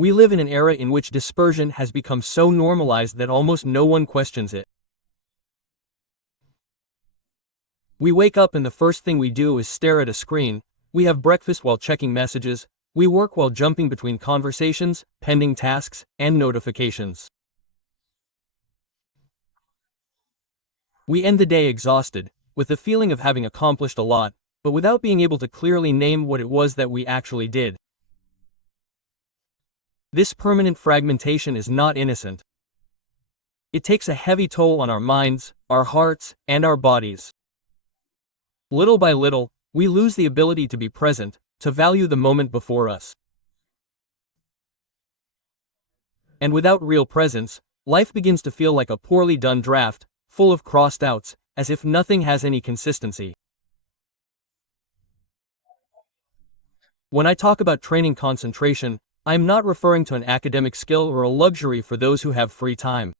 We live in an era in which dispersion has become so normalized that almost no one questions it. We wake up and the first thing we do is stare at a screen, we have breakfast while checking messages, we work while jumping between conversations, pending tasks, and notifications. We end the day exhausted, with the feeling of having accomplished a lot, but without being able to clearly name what it was that we actually did. This permanent fragmentation is not innocent. It takes a heavy toll on our minds, our hearts, and our bodies. Little by little, we lose the ability to be present, to value the moment before us. And without real presence, life begins to feel like a poorly done draft, full of crossed outs, as if nothing has any consistency. When I talk about training concentration, I am not referring to an academic skill or a luxury for those who have free time.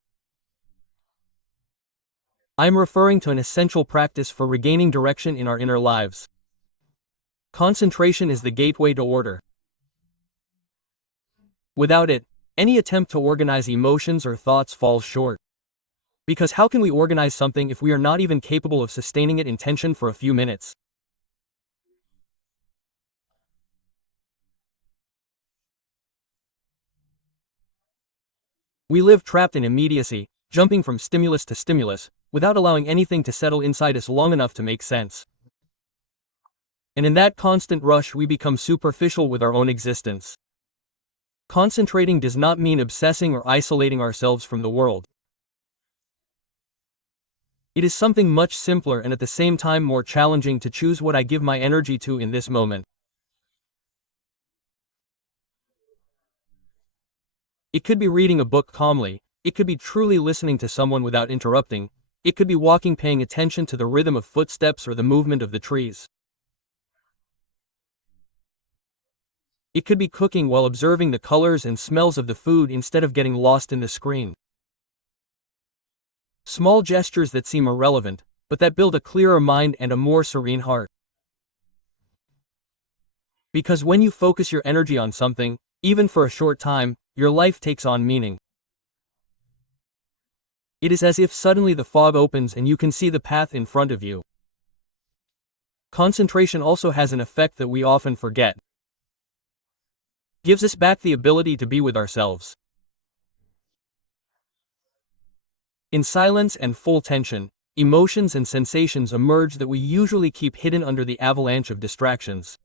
I am referring to an essential practice for regaining direction in our inner lives. Concentration is the gateway to order. Without it, any attempt to organize emotions or thoughts falls short. Because how can we organize something if we are not even capable of sustaining it in tension for a few minutes? We live trapped in immediacy, jumping from stimulus to stimulus, without allowing anything to settle inside us long enough to make sense. And in that constant rush we become superficial with our own existence. Concentrating does not mean obsessing or isolating ourselves from the world. It is something much simpler and at the same time more challenging to choose what I give my energy to in this moment. It could be reading a book calmly, it could be truly listening to someone without interrupting, it could be walking paying attention to the rhythm of footsteps or the movement of the trees. It could be cooking while observing the colors and smells of the food instead of getting lost in the screen. Small gestures that seem irrelevant, but that build a clearer mind and a more serene heart. Because when you focus your energy on something, even for a short time, your life takes on meaning. It is as if suddenly the fog opens and you can see the path in front of you. Concentration also has an effect that we often forget. Gives us back the ability to be with ourselves. In silence and full tension, emotions and sensations emerge that we usually keep hidden under the avalanche of distractions.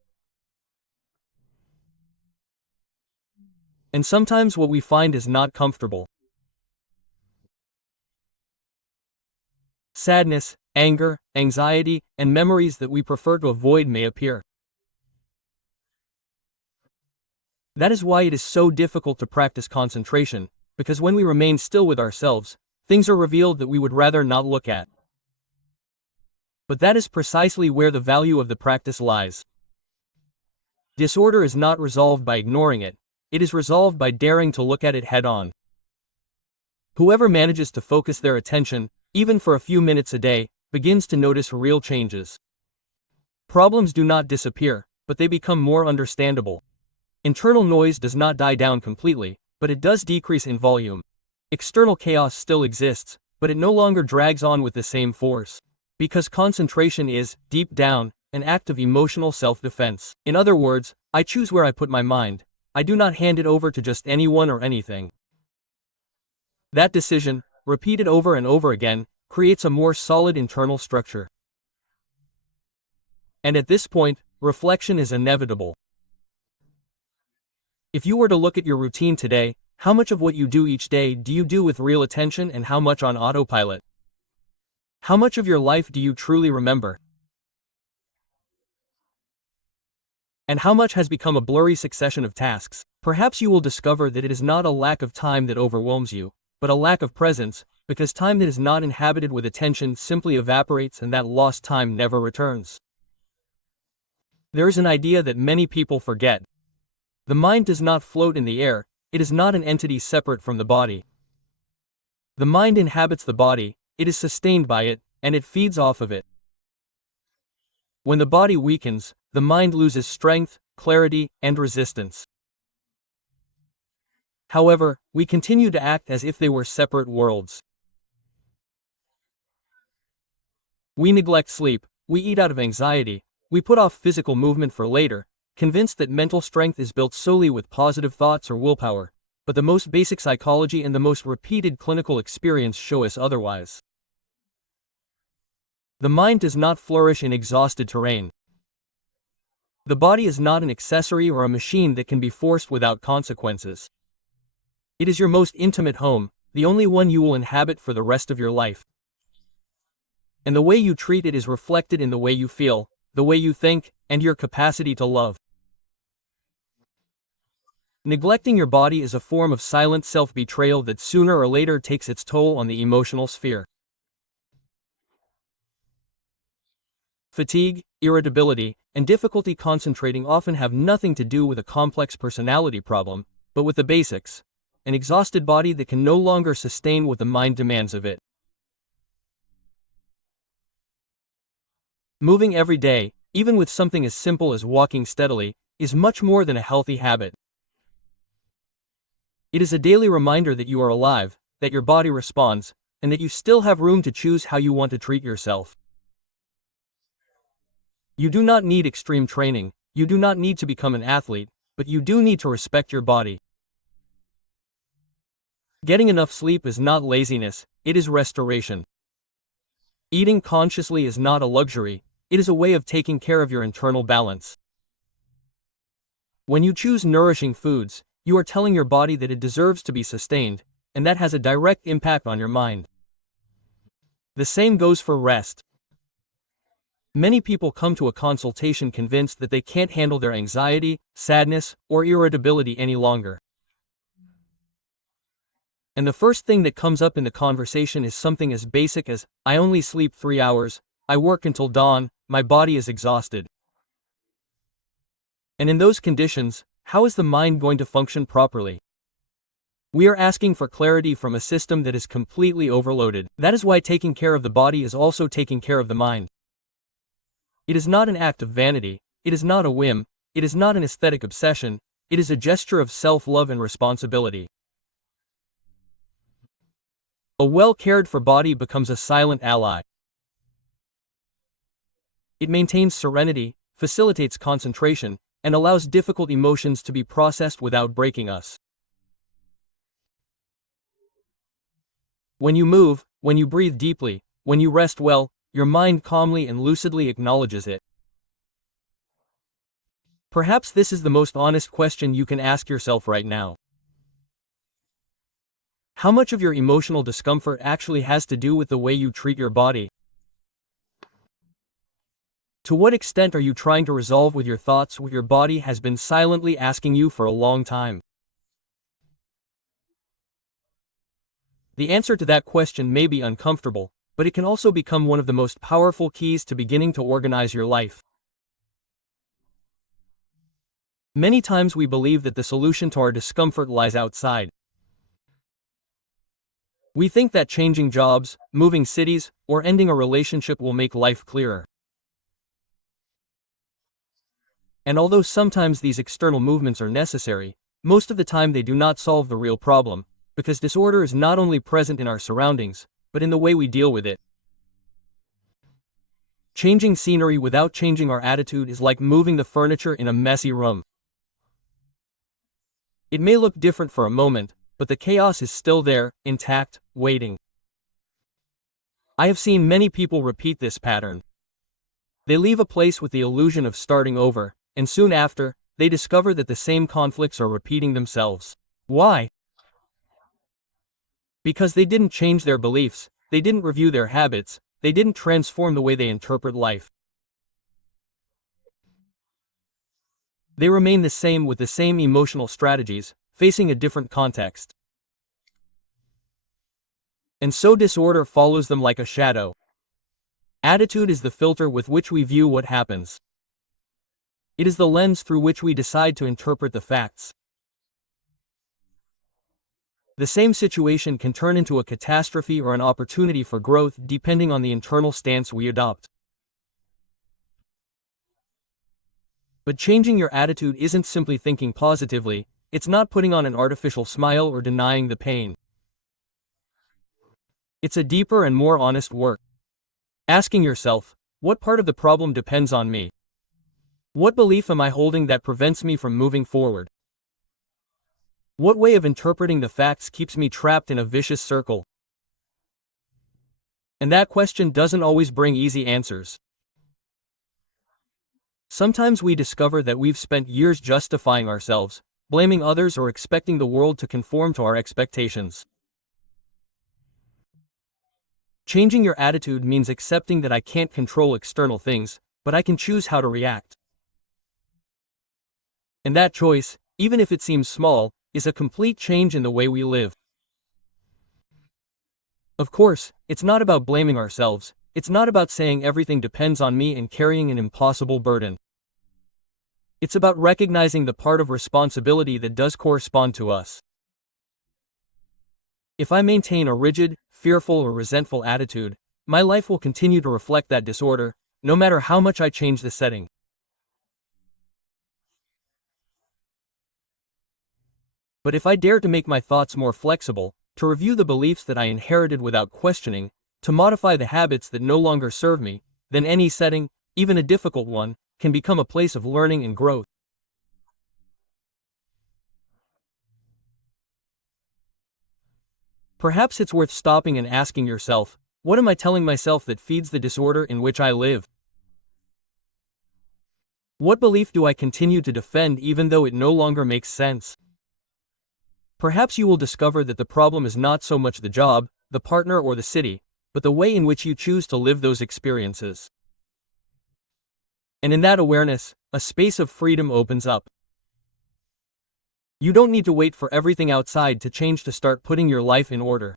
And sometimes what we find is not comfortable. Sadness, anger, anxiety, and memories that we prefer to avoid may appear. That is why it is so difficult to practice concentration, because when we remain still with ourselves, things are revealed that we would rather not look at. But that is precisely where the value of the practice lies. Disorder is not resolved by ignoring it, it is resolved by daring to look at it head-on. Whoever manages to focus their attention, even for a few minutes a day, begins to notice real changes. Problems do not disappear, but they become more understandable. Internal noise does not die down completely, but it does decrease in volume. External chaos still exists, but it no longer drags on with the same force. Because concentration is, deep down, an act of emotional self-defense. In other words, I choose where I put my mind. I do not hand it over to just anyone or anything. That decision, repeated over and over again, creates a more solid internal structure. And at this point, reflection is inevitable. If you were to look at your routine today, how much of what you do each day do you do with real attention and how much on autopilot? How much of your life do you truly remember? And how much has become a blurry succession of tasks? Perhaps you will discover that it is not a lack of time that overwhelms you, but a lack of presence, because time that is not inhabited with attention simply evaporates and that lost time never returns. There is an idea that many people forget. The mind does not float in the air, it is not an entity separate from the body. The mind inhabits the body, it is sustained by it, and it feeds off of it. When the body weakens, the mind loses strength, clarity, and resistance. However, we continue to act as if they were separate worlds. We neglect sleep, we eat out of anxiety, we put off physical movement for later, convinced that mental strength is built solely with positive thoughts or willpower, but the most basic psychology and the most repeated clinical experience show us otherwise. The mind does not flourish in exhausted terrain. The body is not an accessory or a machine that can be forced without consequences. It is your most intimate home, the only one you will inhabit for the rest of your life. And the way you treat it is reflected in the way you feel, the way you think, and your capacity to love. Neglecting your body is a form of silent self-betrayal that sooner or later takes its toll on the emotional sphere. Fatigue, irritability, and difficulty concentrating often have nothing to do with a complex personality problem, but with the basics: an exhausted body that can no longer sustain what the mind demands of it. Moving every day, even with something as simple as walking steadily, is much more than a healthy habit. It is a daily reminder that you are alive, that your body responds, and that you still have room to choose how you want to treat yourself. You do not need extreme training, you do not need to become an athlete, but you do need to respect your body. Getting enough sleep is not laziness, it is restoration. Eating consciously is not a luxury, it is a way of taking care of your internal balance. When you choose nourishing foods, you are telling your body that it deserves to be sustained, and that has a direct impact on your mind. The same goes for rest. Many people come to a consultation convinced that they can't handle their anxiety, sadness, or irritability any longer. And the first thing that comes up in the conversation is something as basic as, "I only sleep 3 hours, I work until dawn, my body is exhausted." And in those conditions, how is the mind going to function properly? We are asking for clarity from a system that is completely overloaded. That is why taking care of the body is also taking care of the mind. It is not an act of vanity, it is not a whim, it is not an aesthetic obsession, it is a gesture of self-love and responsibility. A well-cared-for body becomes a silent ally. It maintains serenity, facilitates concentration, and allows difficult emotions to be processed without breaking us. When you move, when you breathe deeply, when you rest well, your mind calmly and lucidly acknowledges it. Perhaps this is the most honest question you can ask yourself right now. How much of your emotional discomfort actually has to do with the way you treat your body? To what extent are you trying to resolve with your thoughts what your body has been silently asking you for a long time? The answer to that question may be uncomfortable, but it can also become one of the most powerful keys to beginning to organize your life. Many times we believe that the solution to our discomfort lies outside. We think that changing jobs, moving cities, or ending a relationship will make life clearer. And although sometimes these external movements are necessary, most of the time they do not solve the real problem, because disorder is not only present in our surroundings, but in the way we deal with it. Changing scenery without changing our attitude is like moving the furniture in a messy room. It may look different for a moment, but the chaos is still there, intact, waiting. I have seen many people repeat this pattern. They leave a place with the illusion of starting over, and soon after, they discover that the same conflicts are repeating themselves. Why? Because they didn't change their beliefs, they didn't review their habits, they didn't transform the way they interpret life. They remain the same with the same emotional strategies, facing a different context. And so disorder follows them like a shadow. Attitude is the filter with which we view what happens. It is the lens through which we decide to interpret the facts. The same situation can turn into a catastrophe or an opportunity for growth depending on the internal stance we adopt. But changing your attitude isn't simply thinking positively, It's not putting on an artificial smile or denying the pain. It's a deeper and more honest work. Asking yourself, what part of the problem depends on me? What belief am I holding that prevents me from moving forward? What way of interpreting the facts keeps me trapped in a vicious circle? And that question doesn't always bring easy answers. Sometimes we discover that we've spent years justifying ourselves, blaming others or expecting the world to conform to our expectations. Changing your attitude means accepting that I can't control external things, but I can choose how to react. And that choice, even if it seems small, is a complete change in the way we live. Of course, it's not about blaming ourselves, it's not about saying everything depends on me and carrying an impossible burden. It's about recognizing the part of responsibility that does correspond to us. If I maintain a rigid, fearful, or resentful attitude, my life will continue to reflect that disorder, no matter how much I change the setting. But if I dare to make my thoughts more flexible, to review the beliefs that I inherited without questioning, to modify the habits that no longer serve me, then any setting, even a difficult one, can become a place of learning and growth. Perhaps it's worth stopping and asking yourself, what am I telling myself that feeds the disorder in which I live? What belief do I continue to defend even though it no longer makes sense? Perhaps you will discover that the problem is not so much the job, the partner, or the city, but the way in which you choose to live those experiences. And in that awareness, a space of freedom opens up. You don't need to wait for everything outside to change to start putting your life in order.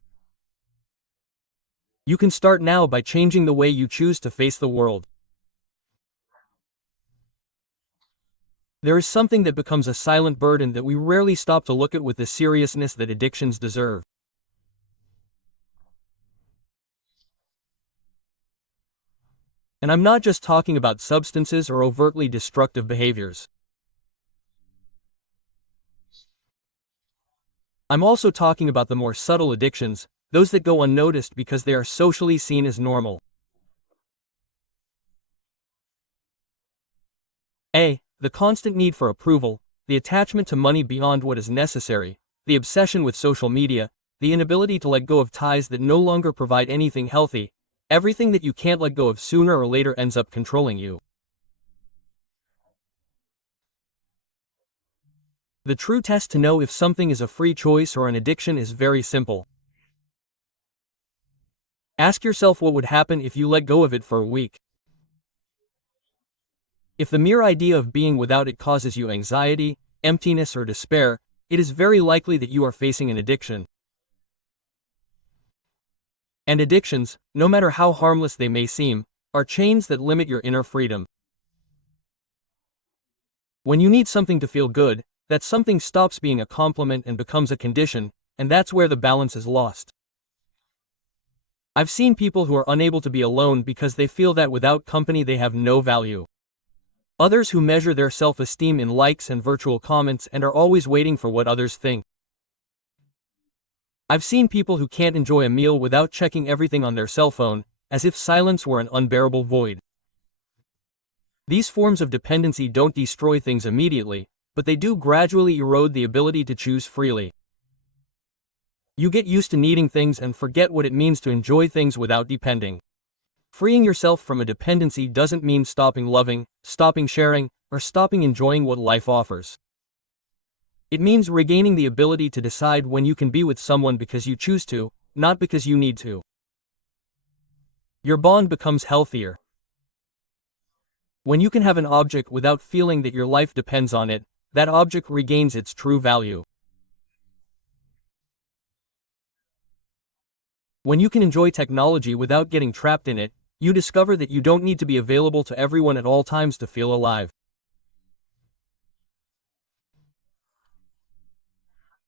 You can start now by changing the way you choose to face the world. There is something that becomes a silent burden that we rarely stop to look at with the seriousness that addictions deserve. And I'm not just talking about substances or overtly destructive behaviors. I'm also talking about the more subtle addictions, those that go unnoticed because they are socially seen as normal. A. The constant need for approval, the attachment to money beyond what is necessary, the obsession with social media, the inability to let go of ties that no longer provide anything healthy. Everything that you can't let go of sooner or later ends up controlling you. The true test to know if something is a free choice or an addiction is very simple. Ask yourself what would happen if you let go of it for a week. If the mere idea of being without it causes you anxiety, emptiness, or despair, it is very likely that you are facing an addiction. And addictions, no matter how harmless they may seem, are chains that limit your inner freedom. When you need something to feel good, that something stops being a compliment and becomes a condition, and that's where the balance is lost. I've seen people who are unable to be alone because they feel that without company they have no value. Others who measure their self-esteem in likes and virtual comments and are always waiting for what others think. I've seen people who can't enjoy a meal without checking everything on their cell phone, as if silence were an unbearable void. These forms of dependency don't destroy things immediately, but they do gradually erode the ability to choose freely. You get used to needing things and forget what it means to enjoy things without depending. Freeing yourself from a dependency doesn't mean stopping loving, stopping sharing, or stopping enjoying what life offers. It means regaining the ability to decide when you can be with someone because you choose to, not because you need to. Your bond becomes healthier. When you can have an object without feeling that your life depends on it, that object regains its true value. When you can enjoy technology without getting trapped in it, you discover that you don't need to be available to everyone at all times to feel alive.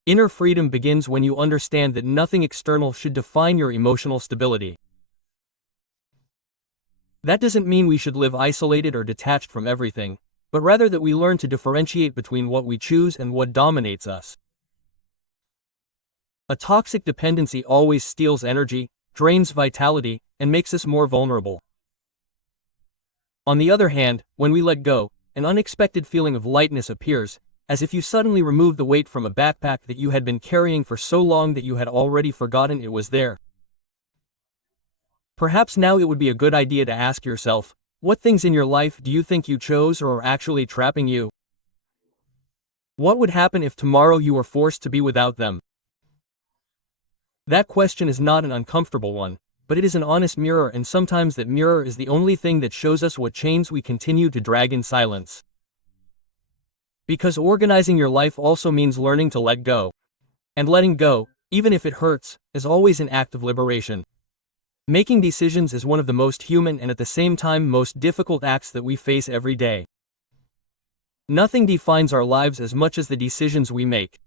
Inner freedom begins when you understand that nothing external should define your emotional stability. That doesn't mean we should live isolated or detached from everything. but rather that we learn to differentiate between what we choose and what dominates us. A toxic dependency always steals energy, drains vitality, and makes us more vulnerable. On the other hand, when we let go, an unexpected feeling of lightness appears, as if you suddenly removed the weight from a backpack that you had been carrying for so long that you had already forgotten it was there. Perhaps now it would be a good idea to ask yourself, what things in your life do you think you chose or are actually trapping you? What would happen if tomorrow you were forced to be without them? That question is not an uncomfortable one, but it is an honest mirror, and sometimes that mirror is the only thing that shows us what chains we continue to drag in silence. Because organizing your life also means learning to let go. And letting go, even if it hurts, is always an act of liberation. Making decisions is one of the most human and at the same time most difficult acts that we face every day. Nothing defines our lives as much as the decisions we make.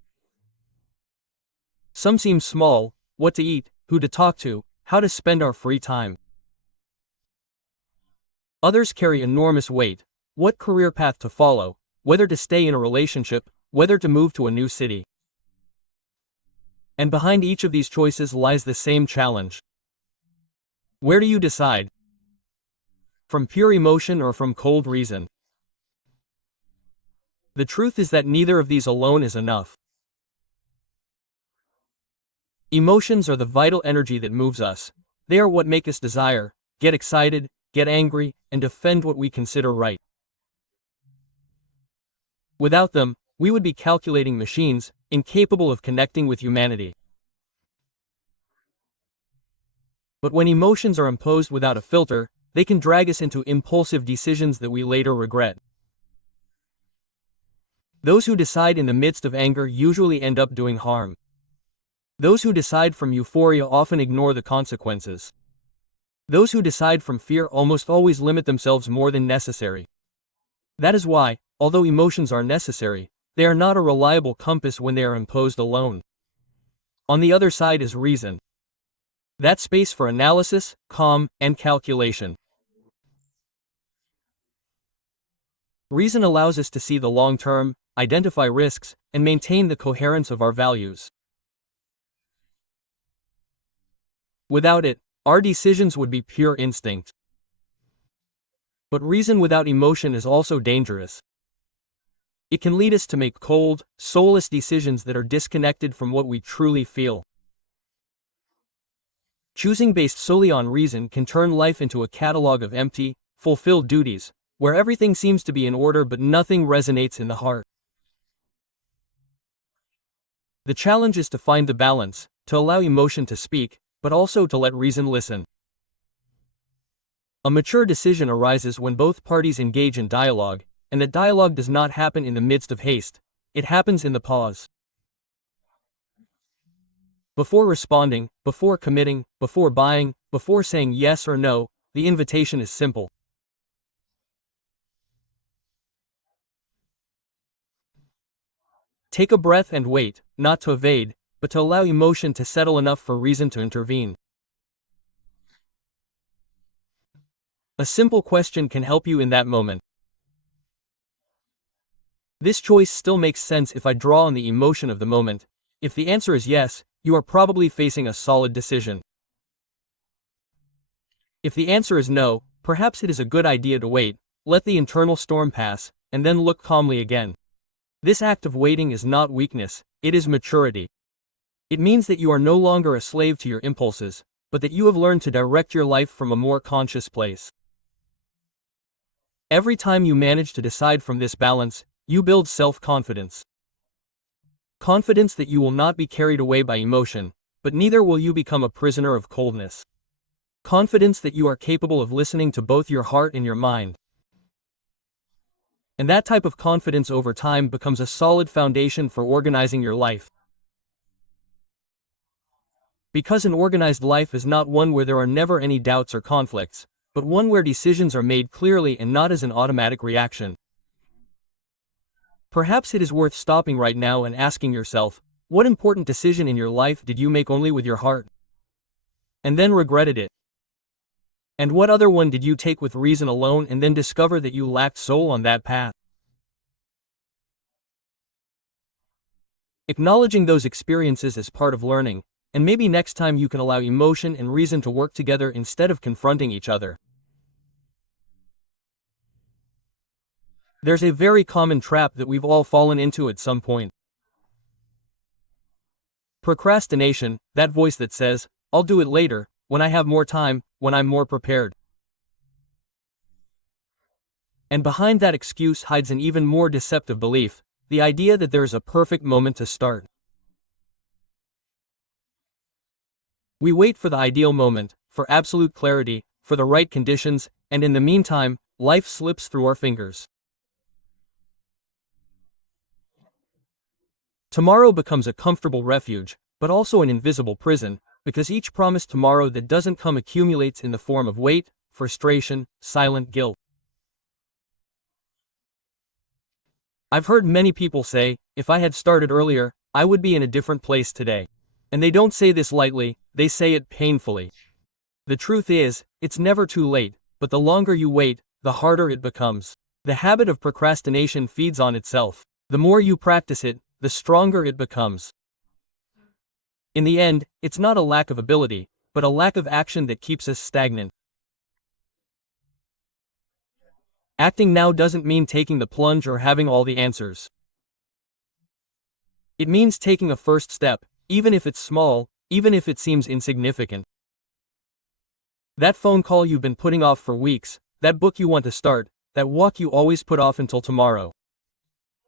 Some seem small: what to eat, who to talk to, how to spend our free time. Others carry enormous weight: what career path to follow, whether to stay in a relationship, whether to move to a new city. And behind each of these choices lies the same challenge. Where do you decide? From pure emotion or from cold reason? The truth is that neither of these alone is enough. Emotions are the vital energy that moves us. They are what make us desire, get excited, get angry, and defend what we consider right. Without them, we would be calculating machines, incapable of connecting with humanity. But when emotions are imposed without a filter, they can drag us into impulsive decisions that we later regret. Those who decide in the midst of anger usually end up doing harm. Those who decide from euphoria often ignore the consequences. Those who decide from fear almost always limit themselves more than necessary. That is why, although emotions are necessary, they are not a reliable compass when they are imposed alone. On the other side is reason. That space for analysis, calm, and calculation. Reason allows us to see the long term, identify risks, and maintain the coherence of our values. Without it, our decisions would be pure instinct. But reason without emotion is also dangerous. It can lead us to make cold, soulless decisions that are disconnected from what we truly feel. Choosing based solely on reason can turn life into a catalog of empty, fulfilled duties, where everything seems to be in order but nothing resonates in the heart. The challenge is to find the balance, to allow emotion to speak, but also to let reason listen. A mature decision arises when both parties engage in dialogue, and that dialogue does not happen in the midst of haste, it happens in the pause. Before responding, before committing, before buying, before saying yes or no, the invitation is simple. Take a breath and wait, not to evade, but to allow emotion to settle enough for reason to intervene. A simple question can help you in that moment. This choice still makes sense if I draw on the emotion of the moment. If the answer is yes, you are probably facing a solid decision. If the answer is no, perhaps it is a good idea to wait, let the internal storm pass, and then look calmly again. This act of waiting is not weakness, it is maturity. It means that you are no longer a slave to your impulses, but that you have learned to direct your life from a more conscious place. Every time you manage to decide from this balance, you build self-confidence. Confidence that you will not be carried away by emotion, but neither will you become a prisoner of coldness. Confidence that you are capable of listening to both your heart and your mind. And that type of confidence over time becomes a solid foundation for organizing your life. Because an organized life is not one where there are never any doubts or conflicts, but one where decisions are made clearly and not as an automatic reaction. Perhaps it is worth stopping right now and asking yourself, what important decision in your life did you make only with your heart? And then regretted it? And what other one did you take with reason alone and then discover that you lacked soul on that path? acknowledging those experiences as part of learning, and maybe next time you can allow emotion and reason to work together instead of confronting each other. There's a very common trap that we've all fallen into at some point. Procrastination, that voice that says, "I'll do it later, when I have more time, when I'm more prepared." And behind that excuse hides an even more deceptive belief, the idea that there is a perfect moment to start. We wait for the ideal moment, for absolute clarity, for the right conditions, and in the meantime, life slips through our fingers. Tomorrow becomes a comfortable refuge, but also an invisible prison, because each promised tomorrow that doesn't come accumulates in the form of weight, frustration, silent guilt. I've heard many people say, if I had started earlier, I would be in a different place today. And they don't say this lightly, they say it painfully. The truth is, it's never too late, but the longer you wait, the harder it becomes. The habit of procrastination feeds on itself. The more you practice it, the stronger it becomes. In the end, it's not a lack of ability, but a lack of action that keeps us stagnant. Acting now doesn't mean taking the plunge or having all the answers. It means taking a first step, even if it's small, even if it seems insignificant. That phone call you've been putting off for weeks, that book you want to start, that walk you always put off until tomorrow.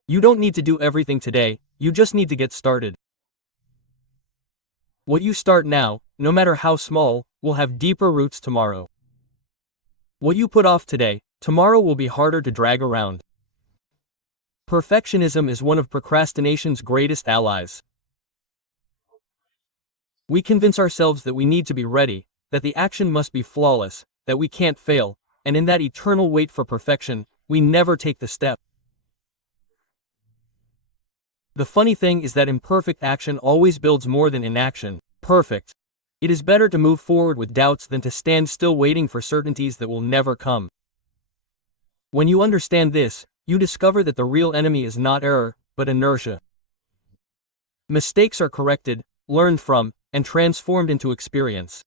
You don't need to do everything today, you just need to get started. What you start now, no matter how small, will have deeper roots tomorrow. What you put off today, tomorrow will be harder to drag around. Perfectionism is one of procrastination's greatest allies. We convince ourselves that we need to be ready, that the action must be flawless, that we can't fail, and in that eternal wait for perfection, we never take the step. The funny thing is that imperfect action always builds more than inaction. Perfect. It is better to move forward with doubts than to stand still waiting for certainties that will never come. When you understand this, you discover that the real enemy is not error, but inertia. Mistakes are corrected, learned from, and transformed into experience.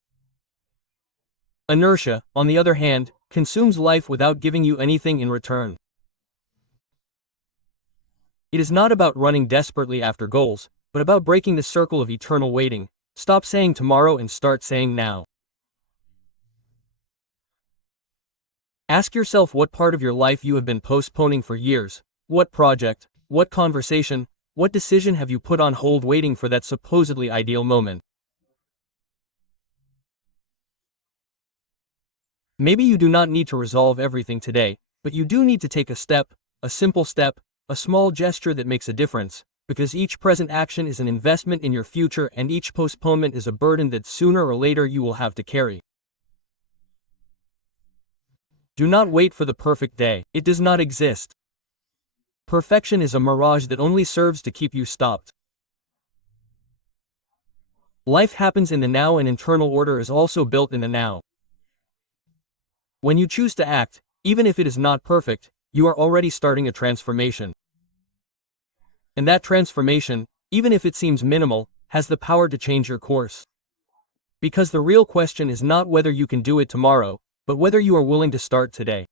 Inertia, on the other hand, consumes life without giving you anything in return. It is not about running desperately after goals, but about breaking the circle of eternal waiting. Stop saying tomorrow and start saying now. Ask yourself what part of your life you have been postponing for years. What project, what conversation, what decision have you put on hold waiting for that supposedly ideal moment? Maybe you do not need to resolve everything today, but you do need to take a step, a simple step, a small gesture that makes a difference, because each present action is an investment in your future and each postponement is a burden that sooner or later you will have to carry. Do not wait for the perfect day. It does not exist. Perfection is a mirage that only serves to keep you stopped. Life happens in the now and internal order is also built in the now. When you choose to act, even if it is not perfect, you are already starting a transformation. And that transformation, even if it seems minimal, has the power to change your course. Because the real question is not whether you can do it tomorrow, but whether you are willing to start today.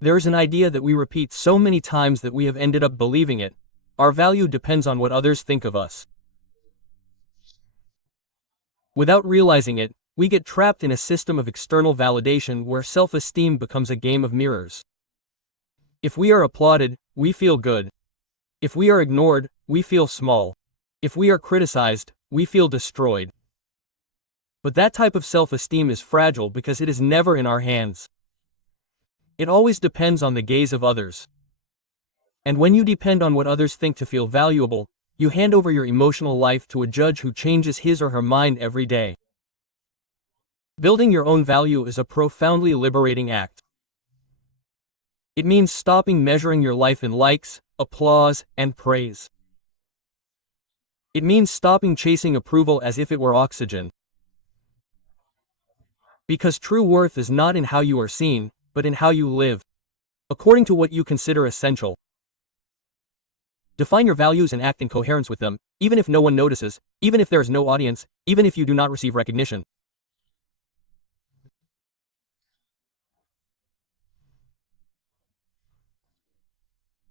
There is an idea that we repeat so many times that we have ended up believing it. Our value depends on what others think of us. Without realizing it, we get trapped in a system of external validation where self-esteem becomes a game of mirrors. If we are applauded, we feel good. If we are ignored, we feel small. If we are criticized, we feel destroyed. But that type of self-esteem is fragile because it is never in our hands. It always depends on the gaze of others. And when you depend on what others think to feel valuable, you hand over your emotional life to a judge who changes his or her mind every day. Building your own value is a profoundly liberating act. It means stopping measuring your life in likes, applause, and praise. It means stopping chasing approval as if it were oxygen. Because true worth is not in how you are seen, but in how you live, according to what you consider essential. Define your values and act in coherence with them, even if no one notices, even if there is no audience, even if you do not receive recognition.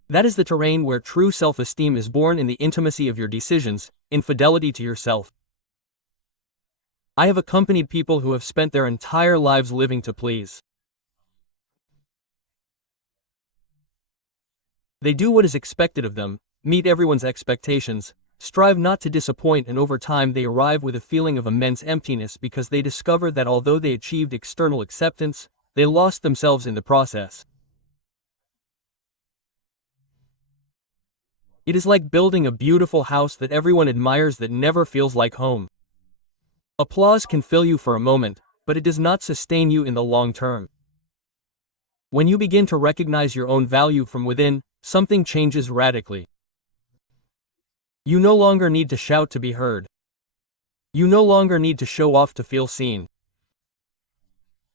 That is the terrain where true self-esteem is born, in the intimacy of your decisions, in fidelity to yourself. I have accompanied people who have spent their entire lives living to please. They do what is expected of them, meet everyone's expectations, strive not to disappoint, and over time they arrive with a feeling of immense emptiness because they discover that although they achieved external acceptance, they lost themselves in the process. It is like building a beautiful house that everyone admires that never feels like home. Applause can fill you for a moment, but it does not sustain you in the long term. When you begin to recognize your own value from within, something changes radically. You no longer need to shout to be heard. You no longer need to show off to feel seen.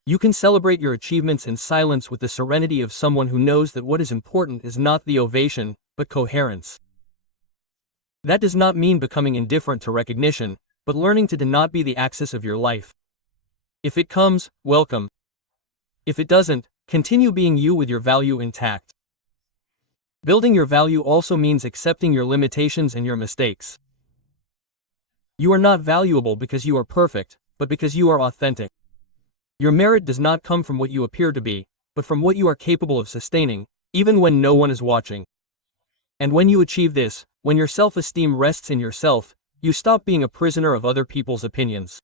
You can celebrate your achievements in silence with the serenity of someone who knows that what is important is not the ovation, but coherence. That does not mean becoming indifferent to recognition, but learning to not be the axis of your life. If it comes, welcome. If it doesn't, continue being you with your value intact. Building your value also means accepting your limitations and your mistakes. You are not valuable because you are perfect, but because you are authentic. Your merit does not come from what you appear to be, but from what you are capable of sustaining, even when no one is watching. And when you achieve this, when your self-esteem rests in yourself, you stop being a prisoner of other people's opinions.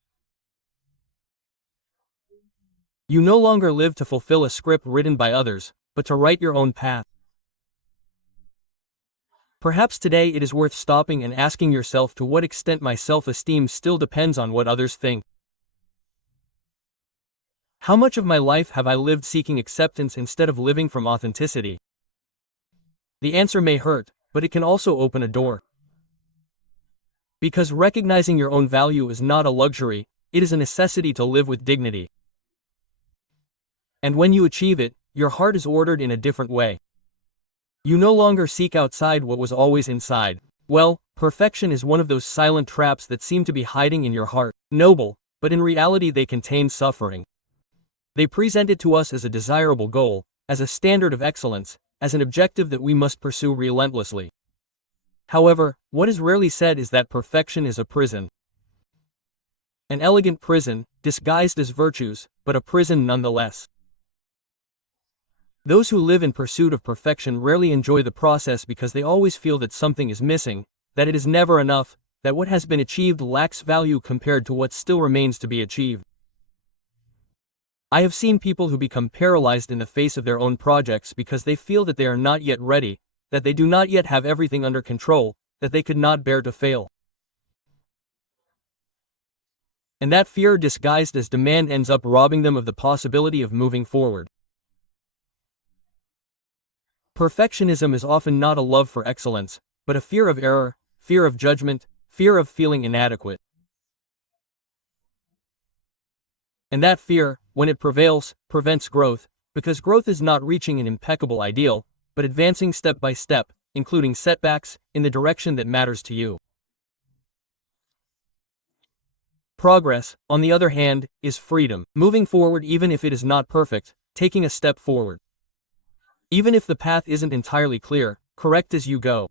You no longer live to fulfill a script written by others, but to write your own path. Perhaps today it is worth stopping and asking yourself, to what extent my self-esteem still depends on what others think. How much of my life have I lived seeking acceptance instead of living from authenticity? The answer may hurt, but it can also open a door. Because recognizing your own value is not a luxury, it is a necessity to live with dignity. And when you achieve it, your heart is ordered in a different way. You no longer seek outside what was always inside. Well, perfection is one of those silent traps that seem to be hiding in your heart, noble, but in reality they contain suffering. They present it to us as a desirable goal, as a standard of excellence, as an objective that we must pursue relentlessly. However, what is rarely said is that perfection is a prison. An elegant prison, disguised as virtues, but a prison nonetheless. Those who live in pursuit of perfection rarely enjoy the process because they always feel that something is missing, that it is never enough, that what has been achieved lacks value compared to what still remains to be achieved. I have seen people who become paralyzed in the face of their own projects because they feel that they are not yet ready, that they do not yet have everything under control, that they could not bear to fail. And that fear disguised as demand ends up robbing them of the possibility of moving forward. Perfectionism is often not a love for excellence, but a fear of error, fear of judgment, fear of feeling inadequate. And that fear, when it prevails, prevents growth, because growth is not reaching an impeccable ideal, but advancing step by step, including setbacks, in the direction that matters to you. Progress, on the other hand, is freedom, moving forward even if it is not perfect, taking a step forward. Even if the path isn't entirely clear, correct as you go.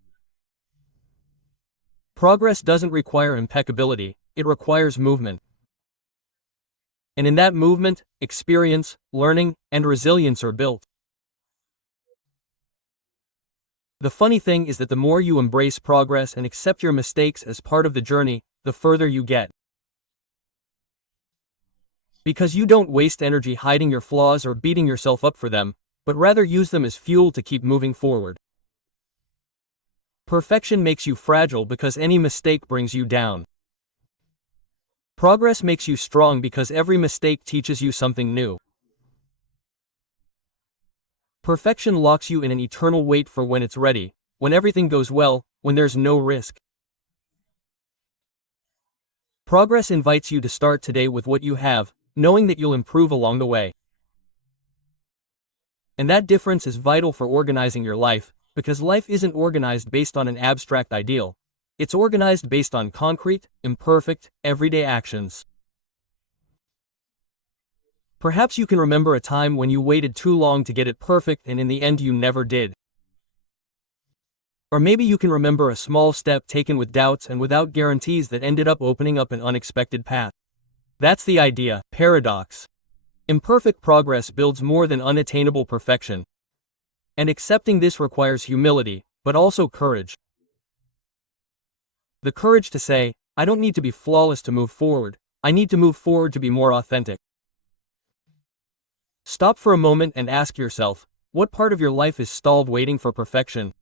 Progress doesn't require impeccability, it requires movement. And in that movement, experience, learning, and resilience are built. The funny thing is that the more you embrace progress and accept your mistakes as part of the journey, the further you get. Because you don't waste energy hiding your flaws or beating yourself up for them, but rather use them as fuel to keep moving forward. Perfection makes you fragile because any mistake brings you down. Progress makes you strong because every mistake teaches you something new. Perfection locks you in an eternal wait for when it's ready, when everything goes well, when there's no risk. Progress invites you to start today with what you have, knowing that you'll improve along the way. And that difference is vital for organizing your life, because life isn't organized based on an abstract ideal. It's organized based on concrete, imperfect, everyday actions. Perhaps you can remember a time when you waited too long to get it perfect and in the end you never did. Or maybe you can remember a small step taken with doubts and without guarantees that ended up opening up an unexpected path. That's the idea, paradox. Imperfect progress builds more than unattainable perfection. And accepting this requires humility, but also courage. The courage to say, I don't need to be flawless to move forward, I need to move forward to be more authentic. Stop for a moment and ask yourself, what part of your life is stalled waiting for perfection?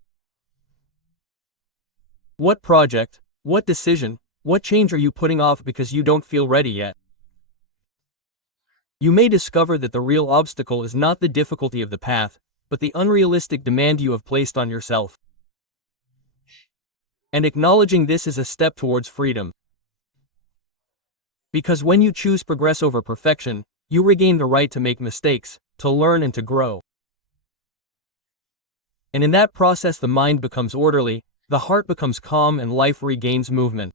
What project, what decision, what change are you putting off because you don't feel ready yet? You may discover that the real obstacle is not the difficulty of the path, but the unrealistic demand you have placed on yourself. And acknowledging this is a step towards freedom. Because when you choose progress over perfection, you regain the right to make mistakes, to learn and to grow. And in that process the mind becomes orderly, the heart becomes calm and life regains movement.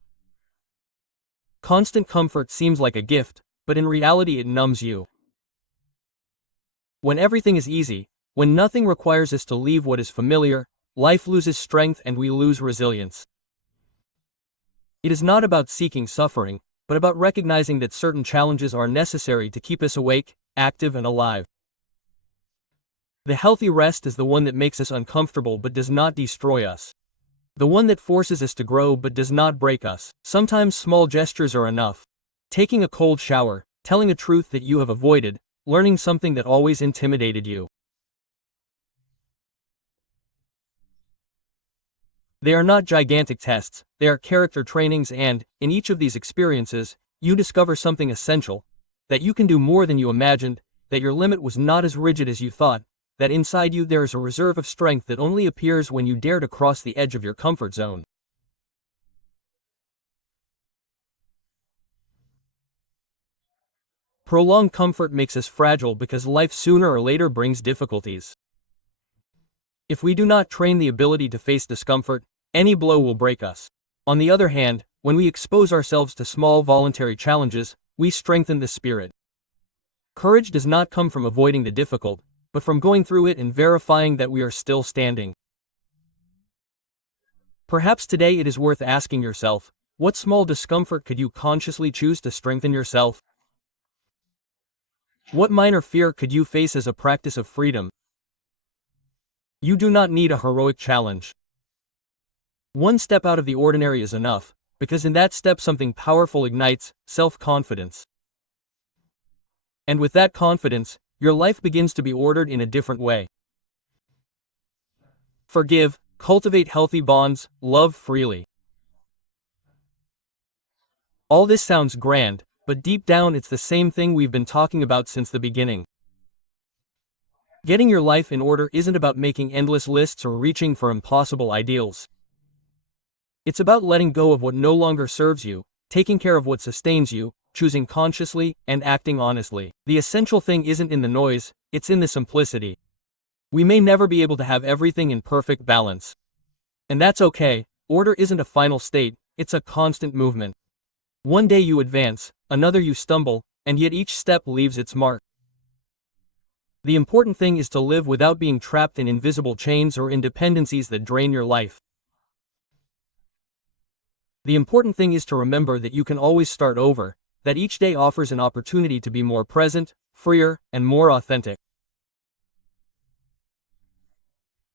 Constant comfort seems like a gift, but in reality it numbs you. When everything is easy, when nothing requires us to leave what is familiar, life loses strength and we lose resilience. It is not about seeking suffering, but about recognizing that certain challenges are necessary to keep us awake, active and alive. The healthy rest is the one that makes us uncomfortable but does not destroy us. The one that forces us to grow but does not break us. Sometimes small gestures are enough. Taking a cold shower, telling a truth that you have avoided, learning something that always intimidated you. They are not gigantic tests, they are character trainings and, in each of these experiences, you discover something essential, that you can do more than you imagined, that your limit was not as rigid as you thought, that inside you there is a reserve of strength that only appears when you dare to cross the edge of your comfort zone. Prolonged comfort makes us fragile because life sooner or later brings difficulties. If we do not train the ability to face discomfort, any blow will break us. On the other hand, when we expose ourselves to small voluntary challenges, we strengthen the spirit. Courage does not come from avoiding the difficult, but from going through it and verifying that we are still standing. Perhaps today it is worth asking yourself, what small discomfort could you consciously choose to strengthen yourself? What minor fear could you face as a practice of freedom? You do not need a heroic challenge. One step out of the ordinary is enough, because in that step something powerful ignites, self-confidence. And with that confidence, your life begins to be ordered in a different way. Forgive, cultivate healthy bonds, love freely. All this sounds grand, but deep down it's the same thing we've been talking about since the beginning. Getting your life in order isn't about making endless lists or reaching for impossible ideals. It's about letting go of what no longer serves you, taking care of what sustains you, choosing consciously, and acting honestly. The essential thing isn't in the noise, it's in the simplicity. We may never be able to have everything in perfect balance. And that's okay, order isn't a final state, it's a constant movement. One day you advance, another you stumble, and yet each step leaves its mark. The important thing is to live without being trapped in invisible chains or in dependencies that drain your life. The important thing is to remember that you can always start over, that each day offers an opportunity to be more present, freer, and more authentic.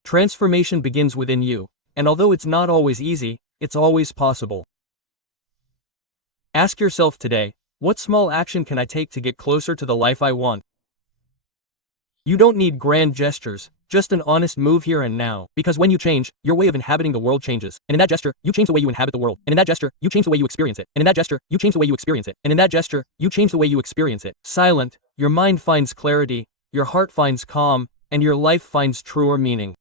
Transformation begins within you, and although it's not always easy, it's always possible. Ask yourself today, what small action can I take to get closer to the life I want? You don't need grand gestures, just an honest move here and now. Because when you change, your way of inhabiting the world changes. And in that gesture, you change the way you inhabit the world. And in that gesture, you change the way you experience it. And in that gesture, you change the way you experience it. And in that gesture, you change the way you experience it. Silent, your mind finds clarity, your heart finds calm, and your life finds truer meaning.